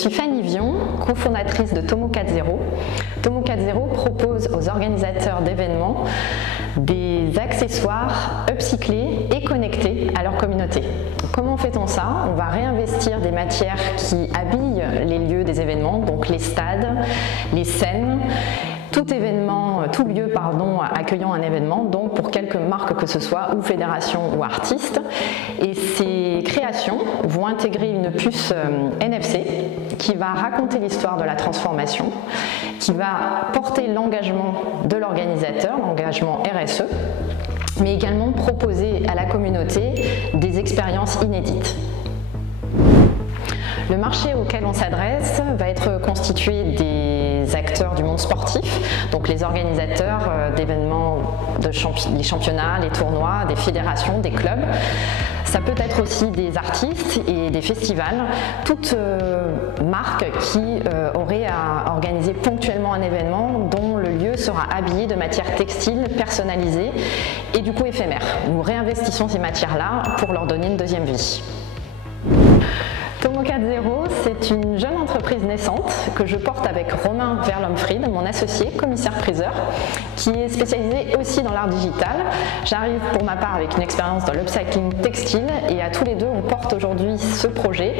suis Fanny Vion, cofondatrice de Tomo 4.0. Tomo 4.0 propose aux organisateurs d'événements des accessoires upcyclés et connectés à leur communauté. Comment fait-on ça? On va réinvestir des matières qui habillent les lieux des événements, donc les stades, les scènes, tout lieu accueillant un événement, donc pour quelque marque que ce soit, ou fédération ou artiste. Et ces créations vont intégrer une puce NFC qui va raconter l'histoire de la transformation, qui va porter l'engagement de l'organisateur, l'engagement RSE, mais également proposer à la communauté des expériences inédites. Le marché auquel on s'adresse va être constitué des acteurs du monde sportif, donc les organisateurs d'événements, les championnats, les tournois, des fédérations, des clubs. Ça peut être aussi des artistes et des festivals, toute marque qui aurait à organiser ponctuellement un événement dont le lieu sera habillé de matières textiles personnalisées et du coup éphémères. Nous réinvestissons ces matières-là pour leur donner une deuxième vie. Tomo 4.0, c'est une jeune entreprise naissante que je porte avec Romain Verlomfried, mon associé, commissaire-priseur, qui est spécialisé aussi dans l'art digital. J'arrive pour ma part avec une expérience dans l'upcycling textile et à tous les deux, on porte aujourd'hui ce projet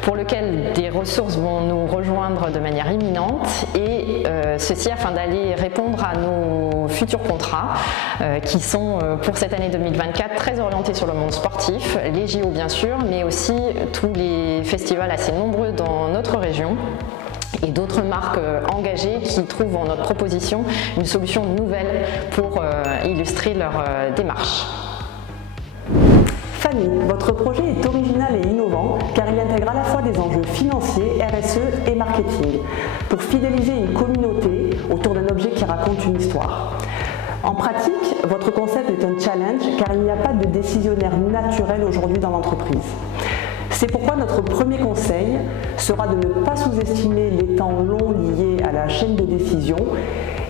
pour lequel des ressources vont nous rejoindre de manière imminente et ceci afin d'aller répondre à nos futurs contrats qui sont pour cette année 2024 très orientés sur le monde sportif, les JO bien sûr, mais aussi tous les festivals assez nombreux dans notre région et d'autres marques engagées qui trouvent en notre proposition une solution nouvelle pour illustrer leur démarche. Fanny, votre projet est original et innovant car il intègre à la fois des enjeux financiers, RSE et marketing pour fidéliser une communauté autour d'un objet qui raconte une histoire. En pratique, votre concept est un challenge car il n'y a pas de décisionnaire naturel aujourd'hui dans l'entreprise. C'est pourquoi notre premier conseil sera de ne pas sous-estimer les temps longs liés à la chaîne de décision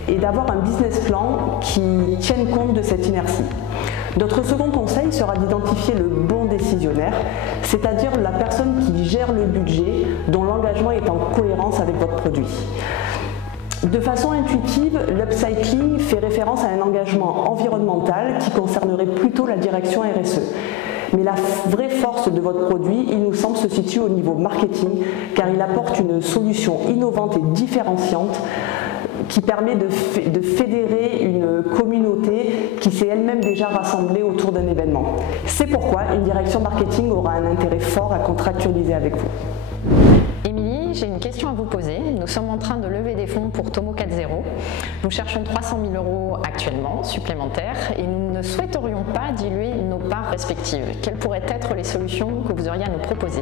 et d'avoir un business plan qui tienne compte de cette inertie. Notre second conseil sera d'identifier le bon décisionnaire, c'est-à-dire la personne qui gère le budget, dont l'engagement est en cohérence avec votre produit. De façon intuitive, l'upcycling fait référence à un engagement environnemental qui concernerait plutôt la direction RSE. Mais la vraie force de votre produit, il nous semble, se situe au niveau marketing, car il apporte une solution innovante et différenciante qui permet de fédérer une communauté qui s'est elle-même déjà rassemblée autour d'un événement. C'est pourquoi une direction marketing aura un intérêt fort à contractualiser avec vous. Émilie, j'ai une question à vous poser. Nous sommes en train de lever des fonds pour Tomo 4.0. Nous cherchons 300 000 € actuellement, supplémentaires, et nous ne souhaiterions pas diluer nos parts respectives. Quelles pourraient être les solutions que vous auriez à nous proposer?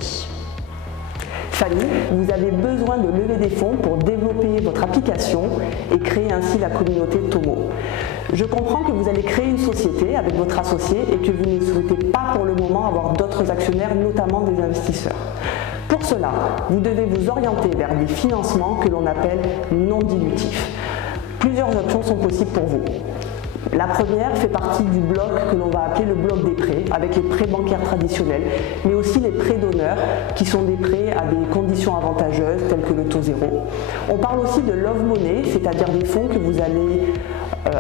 Fanny, vous avez besoin de lever des fonds pour développer votre application et créer ainsi la communauté Tomo. Je comprends que vous allez créer une société avec votre associé et que vous ne souhaitez pas pour le moment avoir d'autres actionnaires, notamment des investisseurs. Pour cela, vous devez vous orienter vers des financements que l'on appelle non dilutifs. Plusieurs options sont possibles pour vous. La première fait partie du bloc que l'on va appeler le bloc des prêts, avec les prêts bancaires traditionnels, mais aussi les prêts d'honneur, qui sont des prêts à des conditions avantageuses, telles que le taux zéro. On parle aussi de love money, c'est-à-dire des fonds que vous allez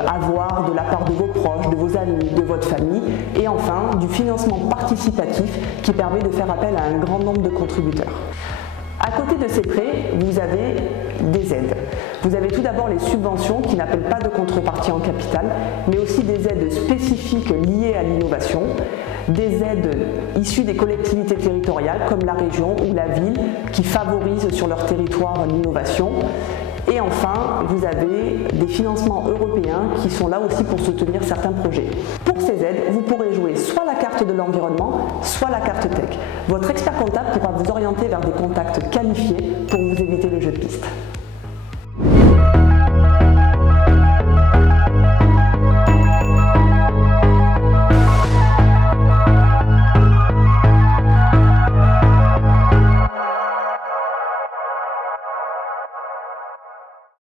avoir de la part de vos proches, de vos amis, de votre famille, et enfin du financement participatif qui permet de faire appel à un grand nombre de contributeurs. À côté de ces prêts, vous avez des aides. Vous avez tout d'abord les subventions qui n'appellent pas de contrepartie en capital, mais aussi des aides spécifiques liées à l'innovation, des aides issues des collectivités territoriales comme la région ou la ville qui favorisent sur leur territoire l'innovation. Et enfin, vous avez des financements européens qui sont là aussi pour soutenir certains projets. Pour ces aides, vous pourrez jouer soit la carte de l'environnement, soit la carte tech. Votre expert comptable pourra vous orienter vers des contacts qualifiés pour vous éviter le jeu de piste.